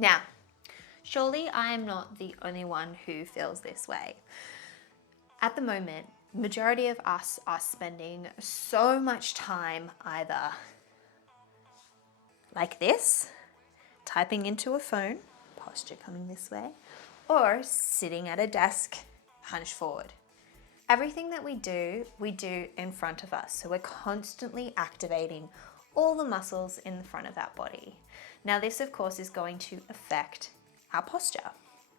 Now, surely I am not the only one who feels this way. At the moment, majority of us are spending so much time either like this, typing into a phone, posture coming this way, or sitting at a desk, hunched forward. Everything that we do in front of us. So we're constantly activating all the muscles in the front of our body. Now this, of course, is going to affect our posture.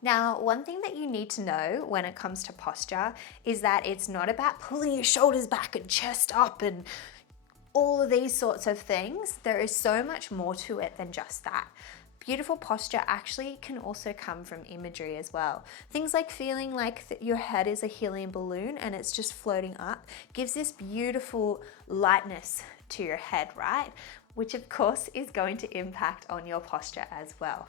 Now, one thing that you need to know when it comes to posture is that it's not about pulling your shoulders back and chest up and all of these sorts of things. There is so much more to it than just that. Beautiful posture actually can also come from imagery as well. Things like feeling like your head is a helium balloon and it's just floating up gives this beautiful lightness to your head, right? Which of course is going to impact on your posture as well.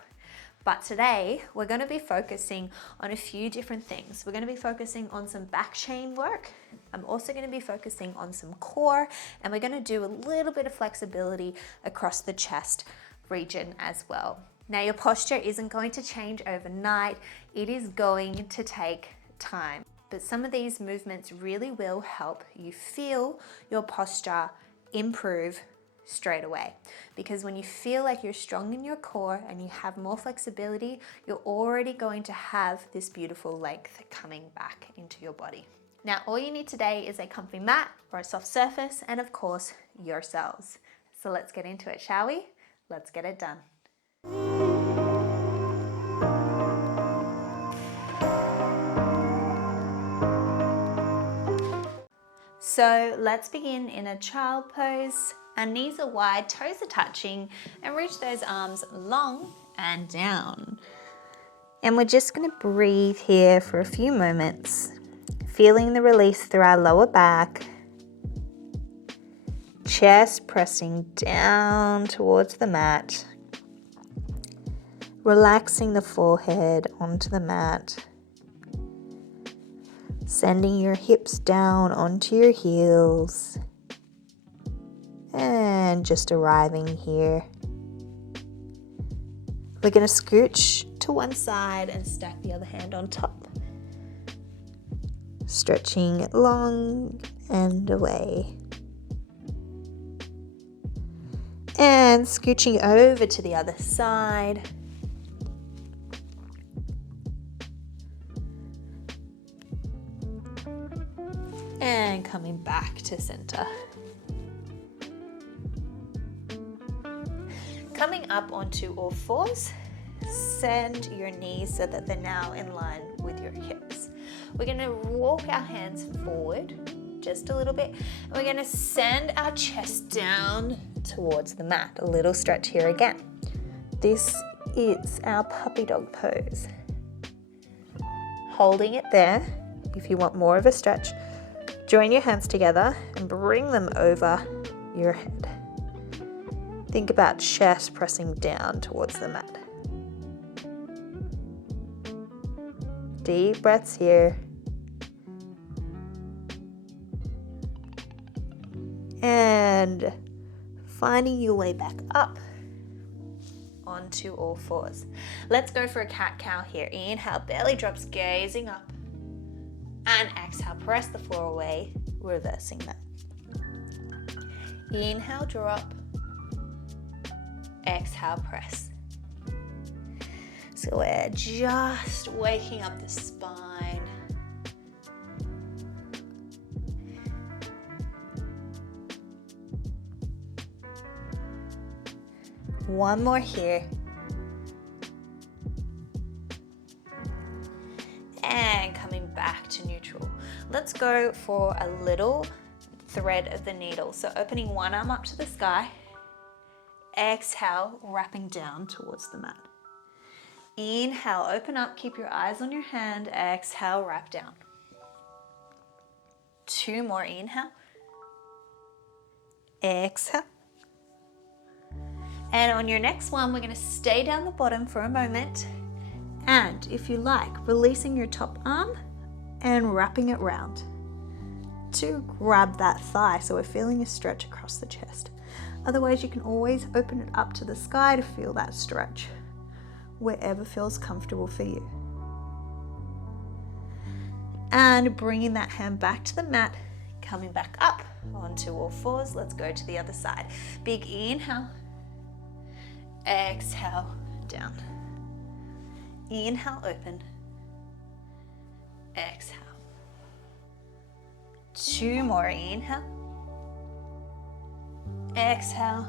But today we're going to be focusing on a few different things. We're going to be focusing on some back chain work. I'm also going to be focusing on some core, and we're going to do a little bit of flexibility across the chest region as well. Now your posture isn't going to change overnight. It is going to take time. But some of these movements really will help you feel your posture improve straight away, because when you feel like you're strong in your core and you have more flexibility, you're already going to have this beautiful length coming back into your body. Now all you need today is a comfy mat or a soft surface, and of course yourselves. So let's get into it, shall we? Let's get it done. So let's begin in a child pose. Our knees are wide, toes are touching, and reach those arms long and down. And we're just going to breathe here for a few moments, feeling the release through our lower back, chest pressing down towards the mat, relaxing the forehead onto the mat, sending your hips down onto your heels, and just arriving here. We're going to scooch to one side and stack the other hand on top, stretching long and away, and scooching over to the other side, and coming back to center. Coming up onto all fours, send your knees so that they're now in line with your hips. We're going to walk our hands forward just a little bit, and we're going to send our chest down towards the mat. A little stretch here again. This is our puppy dog pose. Holding it there. If you want more of a stretch, join your hands together and bring them over your head. Think about chest pressing down towards the mat. Deep breaths here. And finding your way back up onto all fours. Let's go for a cat-cow here. Inhale, belly drops, gazing up. And exhale, press the floor away, reversing that. Inhale, drop. Exhale, press. So we're just waking up the spine. One more here. And coming back to neutral. Let's go for a little thread of the needle. So opening one arm up to the sky. Exhale, wrapping down towards the mat. Inhale, open up, keep your eyes on your hand. Exhale, wrap down. Two more, inhale. Exhale. And on your next one, we're going to stay down the bottom for a moment. And if you like, releasing your top arm and wrapping it round to grab that thigh. So we're feeling a stretch across the chest. Otherwise, you can always open it up to the sky to feel that stretch. wherever feels comfortable for you. And bringing that hand back to the mat, coming back up onto all fours. Let's go to the other side. Big inhale, exhale, down. Inhale, open, exhale. 2 more, inhale, exhale,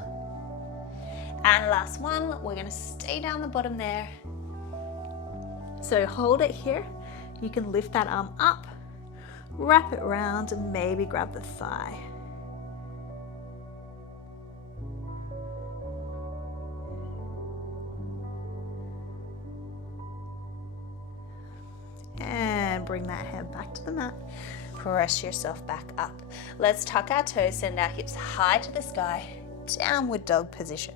and last one. We're going to stay down the bottom there. So hold it here. You can lift that arm up, wrap it around, and maybe grab the thigh. And bring that hand back to the mat. Press yourself back up. Let's tuck our toes, send our hips high to the sky, downward dog position.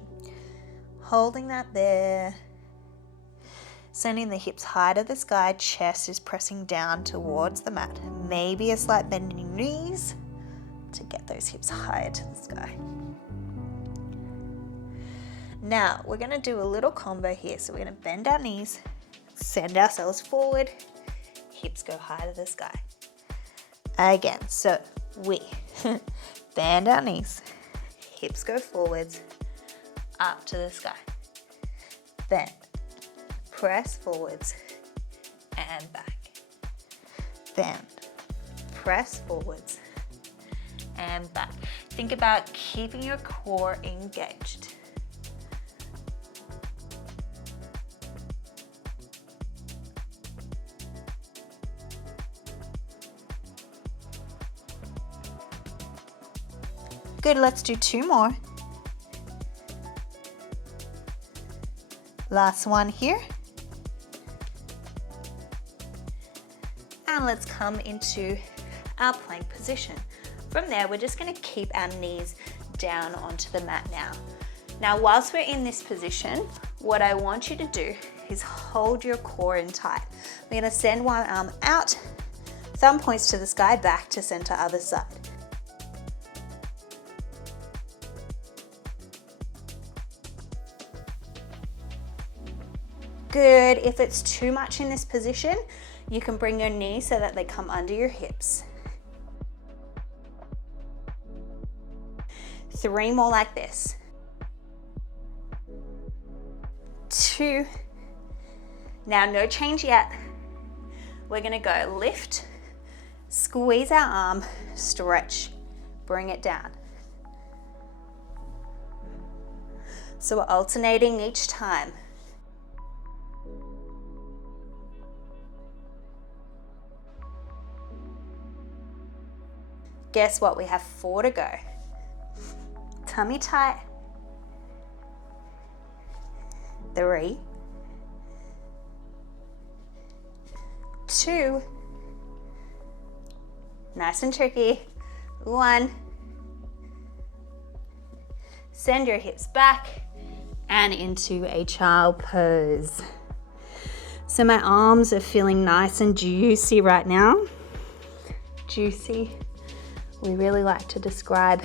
Holding that there. Sending the hips high to the sky, chest is pressing down towards the mat. Maybe a slight bend in your knees to get those hips higher to the sky. Now, we're going to do a little combo here. So we're going to bend our knees, send ourselves forward, hips go high to the sky. Again, so we bend our knees, hips go forwards, up to the sky. Bend, press forwards and back. Bend, press forwards and back. Think about keeping your core engaged. Good, let's do 2 more. Last one here. And let's come into our plank position. From there, we're just going to keep our knees down onto the mat now. Now, whilst we're in this position, what I want you to do is hold your core in tight. We're going to send one arm out, thumb points to the sky, back to center, other side. Good. If it's too much in this position, you can bring your knees so that they come under your hips. 3 more like this. 2. Now, no change yet. We're going to go lift, squeeze our arm, stretch, bring it down. So we're alternating each time. Guess what? We have 4 to go. Tummy tight. 3. 2. Nice and tricky. 1. Send your hips back and into a child pose. So my arms are feeling nice and juicy right now. Juicy. We really like to describe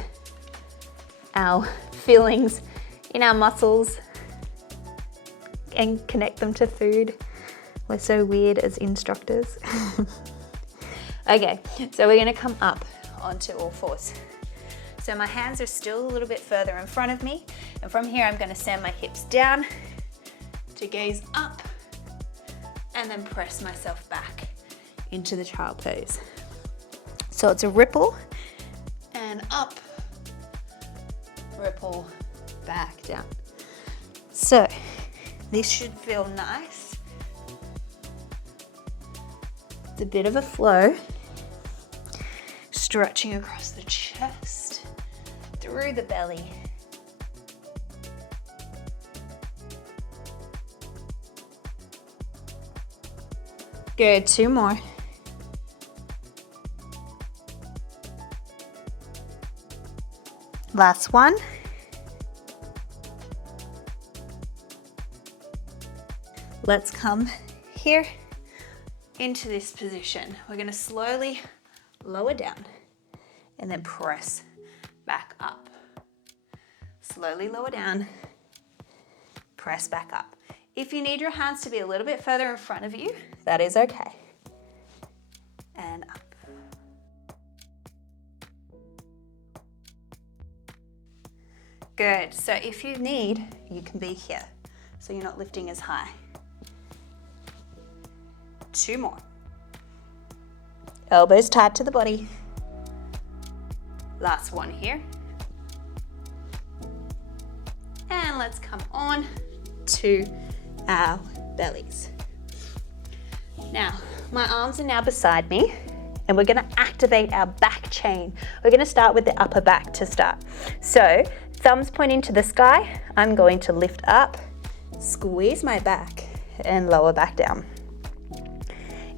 our feelings in our muscles and connect them to food. We're so weird as instructors. Okay, so we're going to come up onto all fours. So my hands are still a little bit further in front of me, and from here I'm going to send my hips down to gaze up and then press myself back into the child pose. So it's a ripple and up, ripple, back, down. So this should feel nice. It's a bit of a flow, stretching across the chest, through the belly. Good, 2 more. Last one. Let's come here into this position. We're going to slowly lower down and then press back up. Slowly lower down, press back up. If you need your hands to be a little bit further in front of you, that is okay. And up. Good. So if you need, you can be here. So you're not lifting as high. 2 more. Elbows tight to the body. Last one here. And let's come on to our bellies. Now, my arms are now beside me, and we're gonna activate our back chain. We're gonna start with the upper back to start. So, thumbs pointing to the sky, I'm going to lift up, squeeze my back, and lower back down.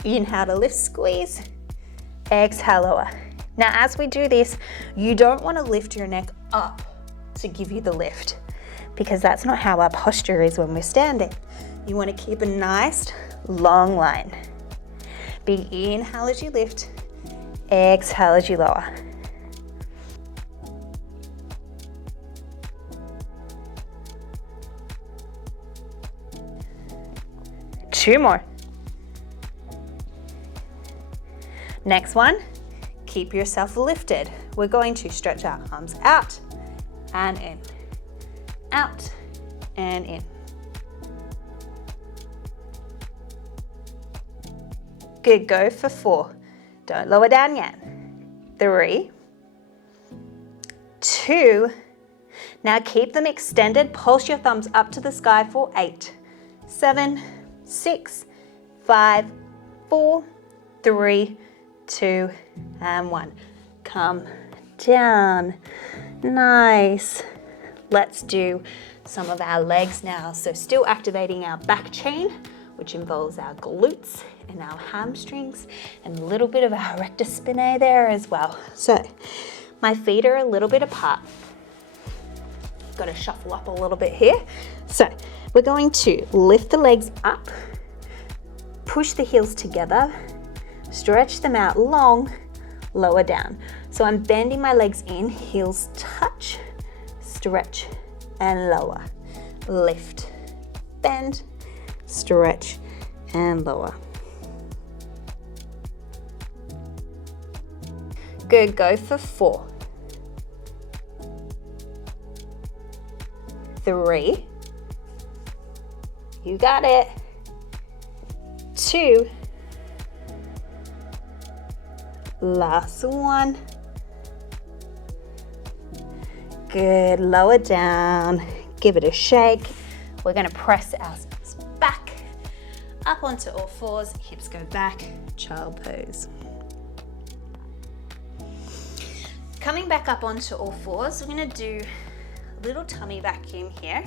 Inhale to lift, squeeze, exhale, lower. Now, as we do this, you don't wanna lift your neck up to give you the lift, because that's not how our posture is when we're standing. You want to keep a nice long line. Big inhale as you lift, exhale as you lower. Two more. Next one, keep yourself lifted. We're going to stretch our arms out and in, out and in. Good, go for 4. Don't lower down yet. 3, 2. Now keep them extended. Pulse your thumbs up to the sky for 8, 7, 6, 5, 4, 3, 2, and 1. Come down. Nice. Let's do some of our legs now. So still activating our back chain, which involves our glutes and our hamstrings and a little bit of our rectus spinae there as well. So my feet are a little bit apart. Got to shuffle up a little bit here. So we're going to lift the legs up, push the heels together, stretch them out long, lower down. So I'm bending my legs in, heels touch, stretch and lower. Lift, bend, stretch and lower. Good, go for 4, 3, you got it, 2, last one. Good, lower down, give it a shake. We're gonna press ourselves back, up onto all 4s, hips go back, child pose. Coming back up onto all 4s, we're gonna do a little tummy vacuum here,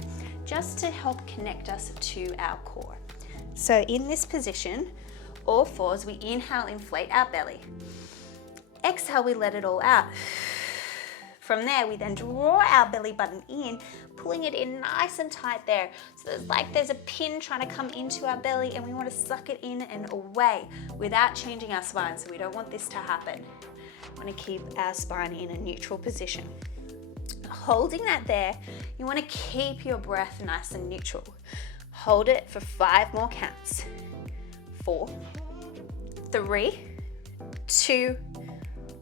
just to help connect us to our core. So in this position, all 4s, we inhale, inflate our belly. Exhale, we let it all out. From there, we then draw our belly button in, pulling it in nice and tight there. So there's a pin trying to come into our belly, and we want to suck it in and away without changing our spine. So we don't want this to happen. We want to keep our spine in a neutral position. Holding that there, you want to keep your breath nice and neutral. Hold it for 5 more counts. 4, 3, 2,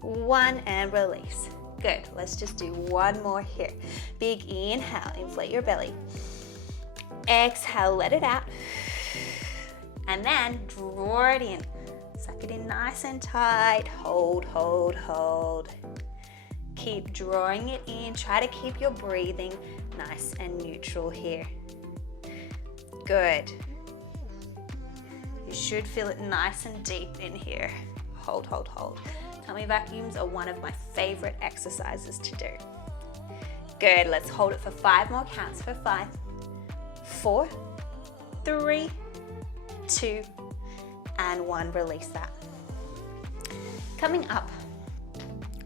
1, and release. Good, let's just do one more here. Big inhale, inflate your belly. Exhale, let it out. And then draw it in. Suck it in nice and tight. Hold, hold, hold. Keep drawing it in. Try to keep your breathing nice and neutral here. Good. You should feel it nice and deep in here. Hold, hold, hold. Tummy vacuums are one of my favorite exercises to do. Good, let's hold it for 5 more counts for 5, 4, 3, 2, and 1. Release that. Coming up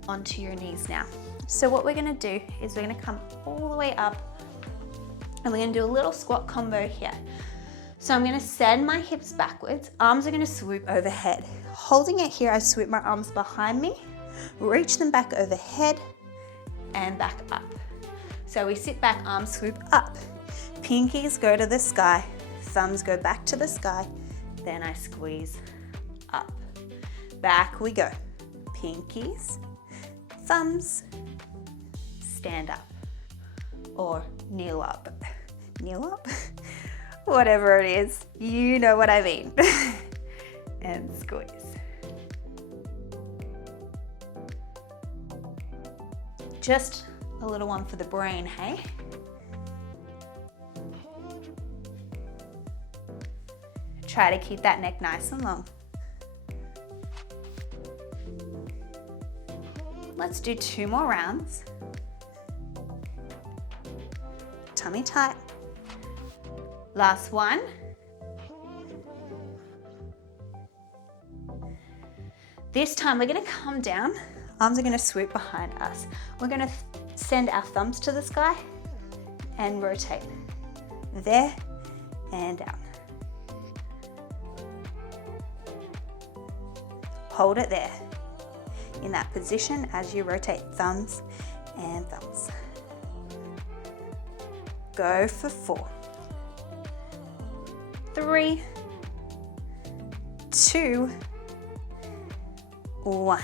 onto your knees now. So what we're gonna do is we're gonna come all the way up, and we're gonna do a little squat combo here. So I'm gonna send my hips backwards, arms are gonna swoop overhead. Holding it here, I swoop my arms behind me, reach them back overhead, and back up. So we sit back, arms swoop up. Pinkies go to the sky, thumbs go back to the sky, then I squeeze up. Back we go. Pinkies, thumbs, stand up, or kneel up. Kneel up? Whatever it is, you know what I mean. And squeeze. Just a little one for the brain, hey? Try to keep that neck nice and long. Let's do 2 more rounds. Tummy tight. Last one. This time we're going to come down. Arms are going to swoop behind us. We're going to send our thumbs to the sky and rotate. There and down. Hold it there in that position as you rotate thumbs and thumbs. Go for 4, 3, 2, 1.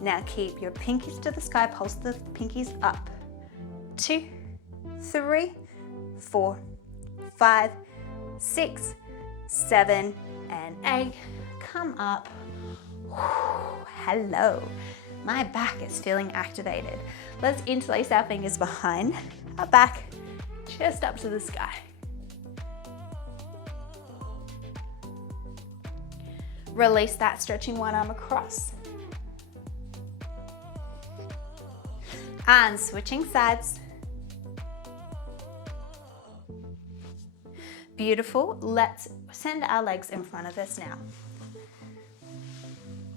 Now keep your pinkies to the sky, pulse the pinkies up. 2, 3, 4, 5, 6, 7, and 8. Come up. Hello. My back is feeling activated. Let's interlace our fingers behind our back, just up to the sky. Release that, stretching one arm across. And switching sides. Beautiful. Let's send our legs in front of us now.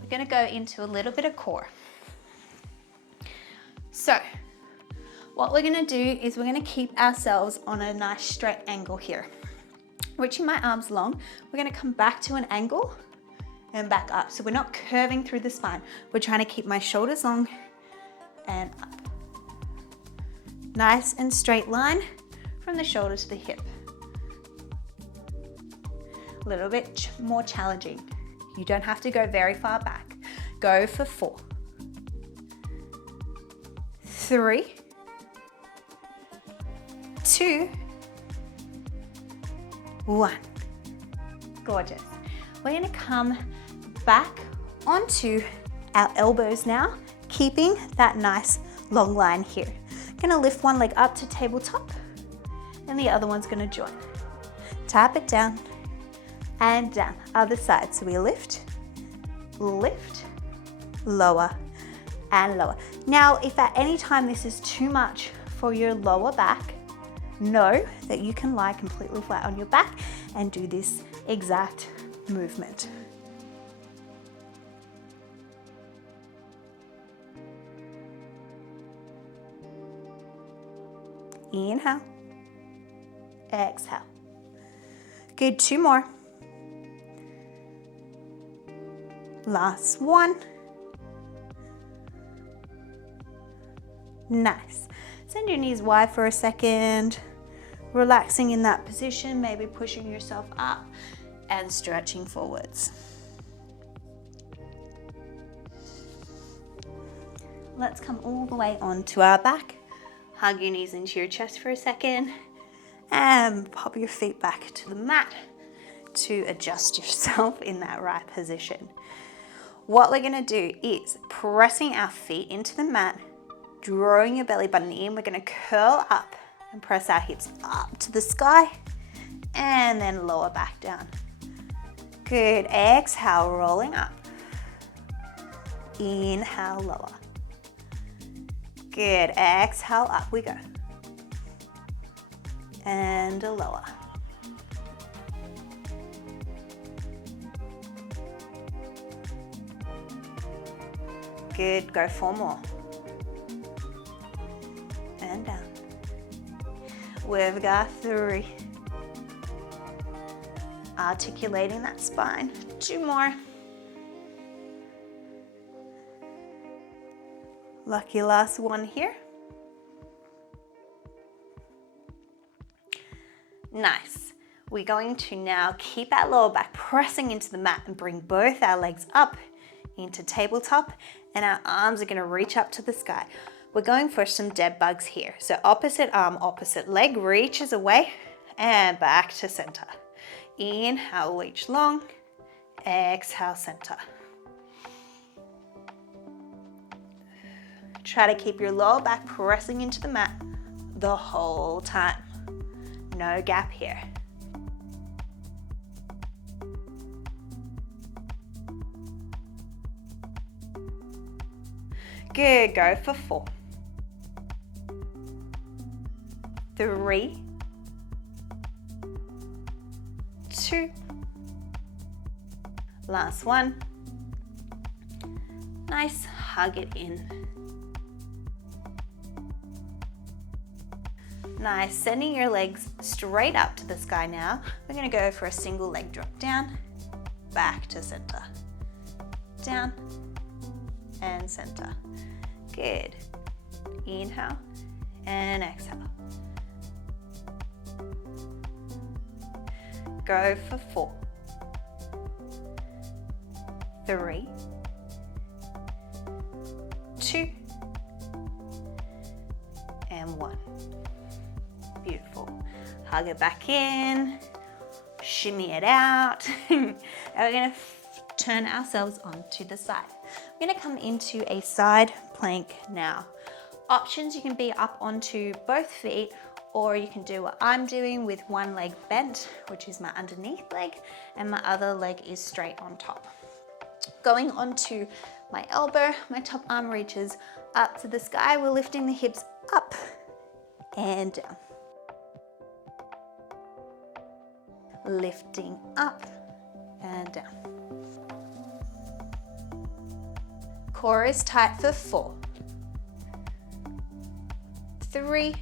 We're going to go into a little bit of core. So, what we're going to do is we're going to keep ourselves on a nice straight angle here. Reaching my arms long, we're going to come back to an angle and back up. So we're not curving through the spine. We're trying to keep my shoulders long and up. Nice and straight line from the shoulder to the hip. A little bit more challenging. You don't have to go very far back. Go for 4, 3, 2, 1. Gorgeous. We're going to come back onto our elbows now, keeping that nice long line here. Gonna lift one leg up to tabletop and the other one's gonna join. Tap it down and down. Other side. So we lift, lift, lower and lower. Now, if at any time this is too much for your lower back, know that you can lie completely flat on your back and do this exact movement. Inhale, exhale. Good, 2 more. Last one. Nice. Send your knees wide for a second, relaxing in that position, maybe pushing yourself up and stretching forwards. Let's come all the way onto our back. Hug your knees into your chest for a second and pop your feet back to the mat to adjust yourself in that right position. What we're going to do is pressing our feet into the mat, drawing your belly button in. We're going to curl up and press our hips up to the sky and then lower back down. Good. Exhale, rolling up. Inhale, lower. Good. Exhale, up we go. And a lower. Good. Go 4 more. And down. We've got 3. Articulating that spine. 2 more. Lucky last one here. Nice. We're going to now keep our lower back pressing into the mat and bring both our legs up into tabletop, and our arms are going to reach up to the sky. We're going for some dead bugs here. So opposite arm, opposite leg reaches away and back to center. Inhale, reach long. Exhale, center. Try to keep your lower back pressing into the mat the whole time. No gap here. Good, go for 4. 3, 2. Last one. Nice, hug it in. Nice, sending your legs straight up to the sky now. We're gonna go for a single leg drop down, back to center. Down and center. Good. Inhale and exhale. Go for 4. 3, 2, and 1. Beautiful. Hug it back in, shimmy it out. And we're going to turn ourselves onto the side. We're going to come into a side plank now. Options, you can be up onto both feet, or you can do what I'm doing with one leg bent, which is my underneath leg, and my other leg is straight on top. Going onto my elbow, my top arm reaches up to the sky. We're lifting the hips up and down. Lifting up and down. Core is tight for 4, 3,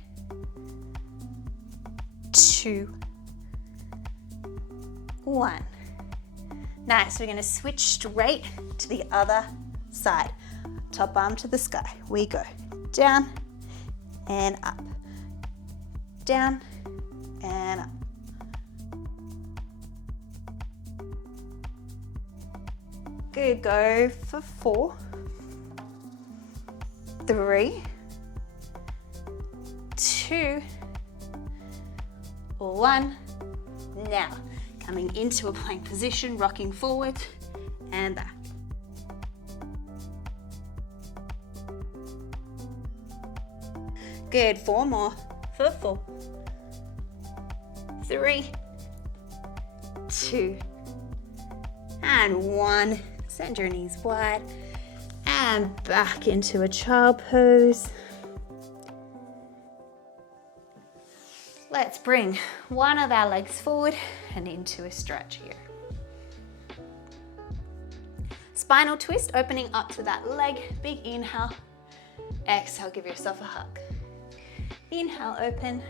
2, 1. Nice, we're going to switch straight to the other side. Top arm to the sky. We go down and up. Down and up. Good, go for 4, 3, 2, 1. Now, coming into a plank position, rocking forward and back. Good, 4 more for 4, 3, 2, and 1. Send your knees wide and back into a child pose. Let's bring one of our legs forward and into a stretch here. Spinal twist, opening up to that leg. Big inhale. Exhale, give yourself a hug. Inhale, open.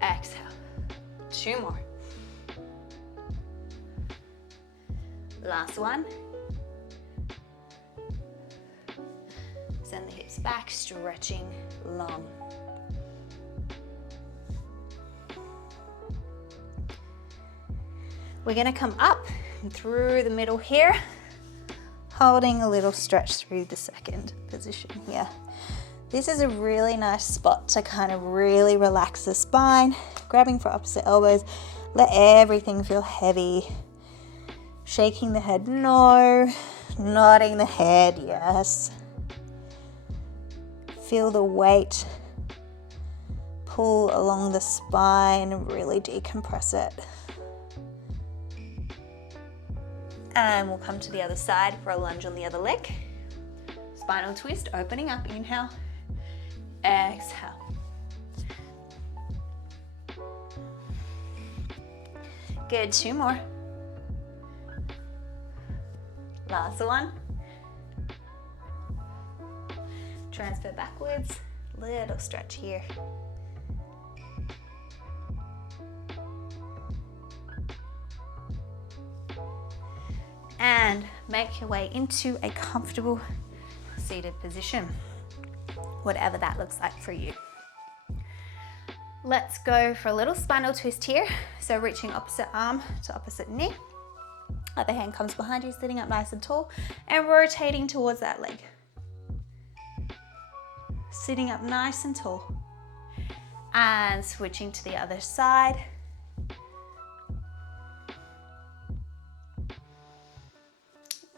Exhale. 2 more. Last one. Send the hips back, stretching long. We're going to come up and through the middle here, holding a little stretch through the second position here. This is a really nice spot to kind of really relax the spine, grabbing for opposite elbows, let everything feel heavy. Shaking the head, no. Nodding the head, yes. Feel the weight pull along the spine and really decompress it. And we'll come to the other side for a lunge on the other leg. Spinal twist, opening up, inhale, exhale. Good, 2 more. Last one. Transfer backwards, little stretch here. And make your way into a comfortable seated position, whatever that looks like for you. Let's go for a little spinal twist here. So reaching opposite arm to opposite knee. Other hand comes behind you, sitting up nice and tall, and rotating towards that leg. Sitting up nice and tall. And switching to the other side.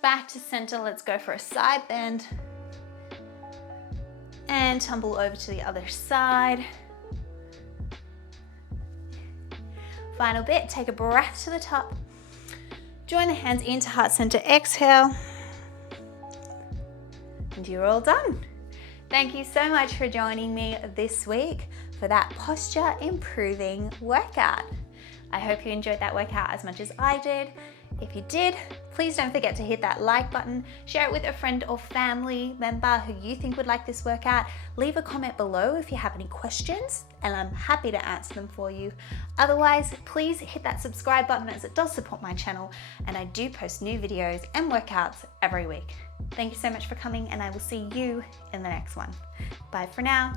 Back to center, let's go for a side bend. And tumble over to the other side. Final bit, take a breath to the top. Join the hands into heart center, exhale. And you're all done. Thank you so much for joining me this week for that posture improving workout. I hope you enjoyed that workout as much as I did. If you did, please don't forget to hit that like button, share it with a friend or family member who you think would like this workout. Leave a comment below if you have any questions, and I'm happy to answer them for you. Otherwise, please hit that subscribe button as it does support my channel, and I do post new videos and workouts every week. Thank you so much for coming, and I will see you in the next one. Bye for now.